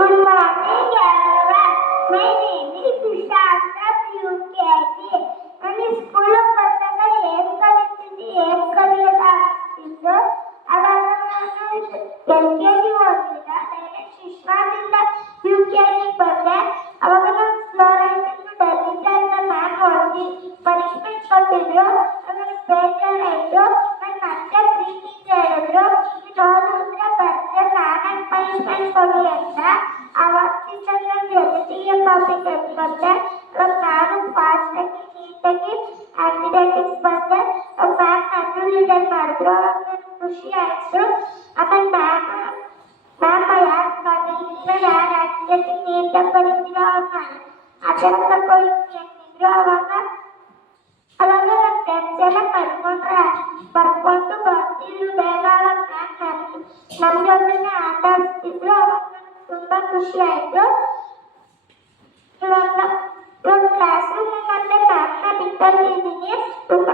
Good morning, everyone. My name is Sushanta UKG. ನಾನು ಸ್ಕೂಲಿಗೆ ಬಂದಾಗ ಏನು ಕಲಿತಿದ್ದೆ ಏನು ಕಲಿಯೋದಾಗ್ತಿದ್ದು ಅವಾಗ ನಾನು LKG ಓದಿಲ್ಲ ಡೈರೆಕ್ಟ್ ಶಿಶುನಾದಿಂದ UKG ಬಂದೆ. ಅವಾಗ ನಾನು ಸ್ಲೋ ರೈಟಿಂಗ್ ಬರೀತೆ ಅಂತ ಮ್ಯಾಮ್ ಹೊಡೆದಿ ಪನಿಷ್ಮೆಂಟ್ ಕೊಟ್ಟಿದ್ರು. ನನಗೆ ಬೇಜಾರಾಯಿತು. ನನ್ನ ಮತ್ತೆ ಪ್ರೀತಿಯಿಂದ ಹೇಳಿದ್ರು ನೀನು ಓದಿದ್ರೆ ಬರ್ದ್ರೆ ನಾನೇ ಪನಿಷ್ಮೆಂಟ್ ಕೊಡಿ ಅಂತ. ಅವತ್ತಿಂದ ನಾನು ಜೊತೆಗೆ ಕಾಪಿ ತೆಗೆದುಕೊಂಡೆ. ನಾನು ಫಾಸ್ಟಾಗಿ ನೀಟಾಗಿ ಹ್ಯಾಂಡ್ ರೈಟಿಂಗ್ ಬಂದೆ. ಮ್ಯಾಮ್ ನಾನು ಲೀಡರ್ ಮಾಡಿದ್ರು. ಅವಾಗ ನನಗೆ ಖುಷಿ ಆಯಿತು. ಆಮೇಲೆ ಮ್ಯಾಮ್ ಯಾರು ಕಲಿಯಿಂದ ಯಾರು ಹ್ಯಾಂಡ್ ರೈಟಿಂಗ್ ನೀಟಾಗಿ ಬರೀತೀರೋ ಅವ್ರನ್ನ ಅದರ ತಗೊಳ್ಳಿ ಅಂತಿದ್ರು. ಅವಾಗ ನನ್ನ ಫ್ರೆಂಡ್ಸ್ ಎಲ್ಲ ಬರ್ಕೊಂಡು ಬರ್ತಿದ್ರು ಬೇಗ. ನಮ್ಮ ಜೊತೆನೆ ಆಟ ಆಡ್ತಿದ್ರು. ಅವಾಗ ನನಗೆ ತುಂಬ ಖುಷಿ ಆಯಿತು. ಇವಾಗ ಕ್ಲಾಸ್ ರೂಮ್ ಮತ್ತೆ ಮ್ಯಾಮ್ನ ಬಿಟ್ಟಿದ್ದೀನಿ. ತುಂಬ